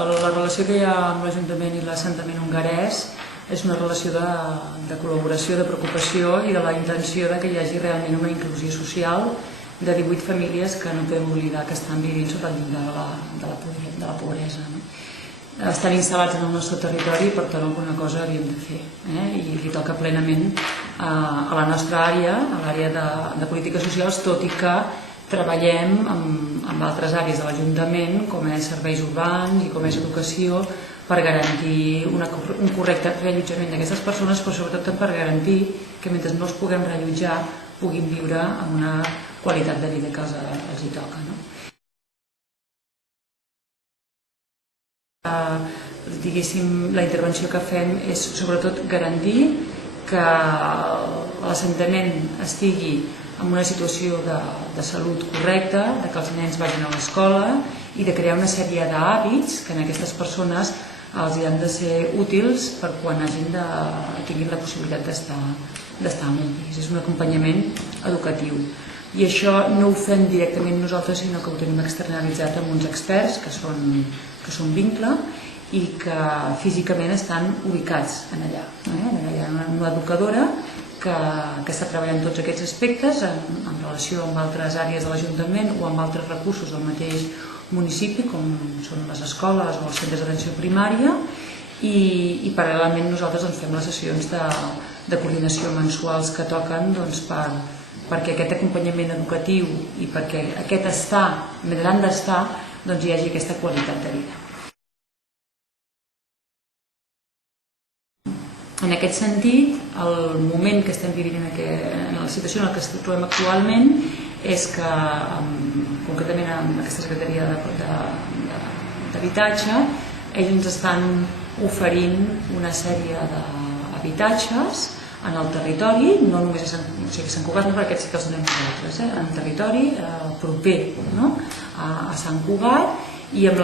La relació que hi ha amb l'Ajuntament i l'assentament hongarès és una relació de col·laboració, de preocupació i de la intenció que hi hagi realment una inclusió social de 18 famílies que no podem oblidar que estan vivint sota el llindar de la pobresa. Estan instal·lats en el nostre territori i per tant alguna cosa hauríem de fer. I li toca plenament a la nostra àrea, a l'àrea de polítiques socials, tot i que treballem amb altres àrees de l'Ajuntament, com és serveis urbans i com és educació, per garantir un correcte reallotjament d'aquestes persones, però sobretot per garantir que mentre no els puguem reallotjar puguin viure amb una qualitat de vida que els hi toca. Diguéssim, la intervenció que fem és sobretot garantir que l'assentament estigui en una situació de salut correcta, que els nens vagin a l'escola i de crear una sèrie d'hàbits que en aquestes persones els han de ser útils per quan tinguin la possibilitat d'estar en un pis. És un acompanyament educatiu. I això no ho fem directament nosaltres, sinó que ho tenim externalitzat amb uns experts que són Vincle i que físicament estan ubicats allà. Hi ha una educadora que està treballant tots aquests aspectes en relació amb altres àrees de l'Ajuntament o amb altres recursos del mateix municipi, com són les escoles o els centres d'atenció primària, i paral·lelament nosaltres fem les sessions de coordinació mensuals que toquen perquè aquest acompanyament educatiu i perquè aquest estar, mentre han d'estar, hi hagi aquesta qualitat de vida. En aquest sentit, el moment que estem vivint en la situació en la que ens trobem actualment és que, concretament amb aquesta Secretaria d'Habitatge, ells ens estan oferint una sèrie d'habitatges en el territori, no només a Sant Cugat, no, perquè aquests sí que els donem nosaltres, en territori proper a Sant Cugat, i amb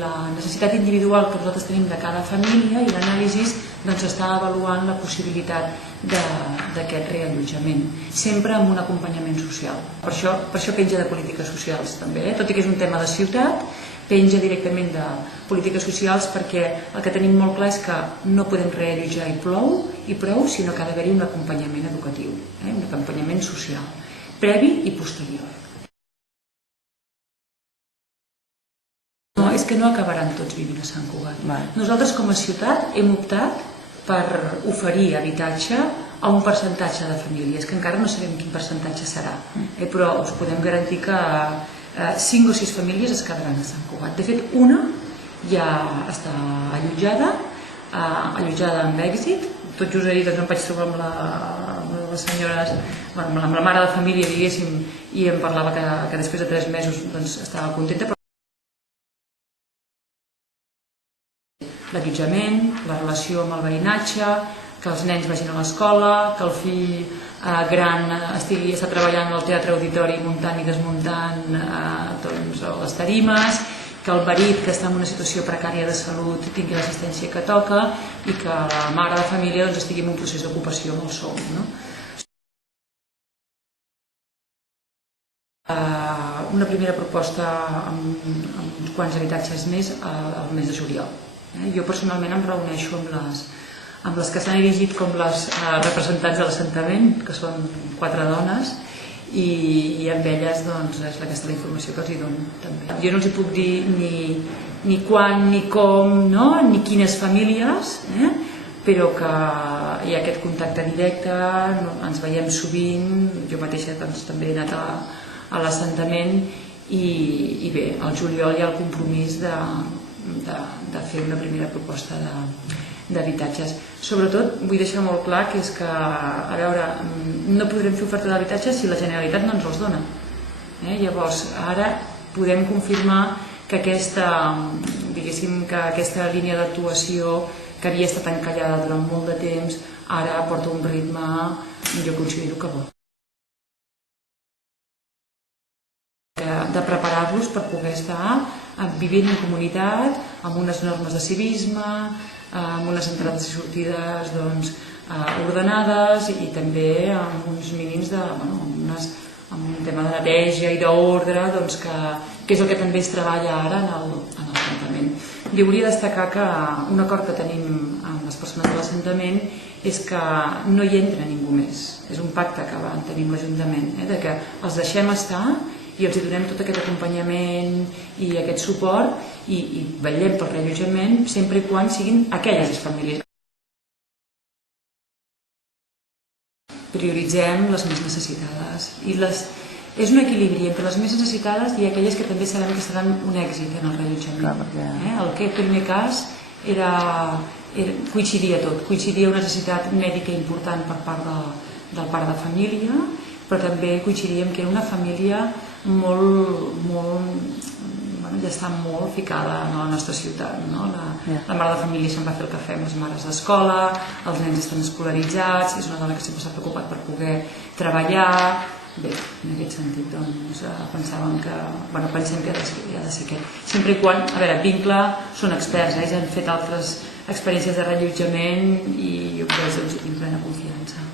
la necessitat individual que nosaltres tenim de cada família i l'anàlisi s'està avaluant la possibilitat d'aquest reallotjament, sempre amb un acompanyament social. Per això penja de polítiques socials també, tot i que és un tema de ciutat, penja directament de polítiques socials perquè el que tenim molt clar és que no podem reallotjar i prou, sinó que ha d'haver-hi un acompanyament educatiu, un acompanyament social, previ i posterior. És que no acabaran tots vivint a Sant Cugat. Nosaltres com a ciutat hem optat per oferir habitatge a un percentatge de famílies, que encara no sabem quin percentatge serà, però us podem garantir que 5 o 6 famílies es quedaran a Sant Cugat. De fet, una ja està allotjada amb èxit. Tot just ahir em vaig trobar amb les senyores, amb la mare de família, diguéssim, i em parlava que després de 3 mesos estava contenta. L'allotjament, la relació amb el veïnatge, que els nens vagin a l'escola, que el fill gran està treballant al teatre auditori muntant i desmuntant les tarimes, que el marit que està en una situació precària de salut tingui l'assistència que toca i que la mare de família estigui en un procés d'ocupació amb el sou. Una primera proposta amb uns quants habitatges més al mes de juliol. Jo personalment em reuneixo amb les que s'han erigit com les representants de l'assentament, que són 4 dones, i amb elles és aquesta la informació que els dono també. Jo no els puc dir ni quan, ni com, ni quines famílies, però que hi ha aquest contacte directe, ens veiem sovint, jo mateixa també he anat a l'assentament, i bé, al juliol hi ha el compromís de fer una primera proposta d'habitatges. Sobretot vull deixar molt clar que és que, a veure, no podrem fer oferta d'habitatges si la Generalitat no ens els dona. Llavors, ara podem confirmar que aquesta línia d'actuació que havia estat encallada durant molt de temps, ara porta un ritme, jo considero que bo. De preparar-los per poder estar vivint en comunitat, amb unes normes de civisme, amb unes entrades i sortides ordenades i també amb uns mínims amb un tema de neteja i d'ordre, que és el que també es treballa ara en el campament. Jo volia destacar que un acord que tenim amb les persones de l'assentament és que no hi entra ningú més. És un pacte que van tenir amb l'Ajuntament, de que els deixem estar i els donem tot aquest acompanyament i aquest suport i vetllem pel reallotjament sempre i quan siguin aquelles les famílies. Prioritzem les més necessitades i és un equilibri entre les més necessitades i aquelles que també sabem que seran un èxit en el reallotjament. El primer cas coincidia tot, coincidia una necessitat mèdica important per part del pare de família, però també coincidíem que era una família ja està molt ficada en la nostra ciutat. La mare de família se'n va fer el cafè amb les mares d'escola, els nens estan escolaritzats, és una dona que sempre s'ha preocupat per poder treballar. Bé, en aquest sentit pensem que ha de ser aquest. Sempre i quan, a veure, Vincle són experts, ja han fet altres experiències de reallotjament i jo per ells tinc plena confiança.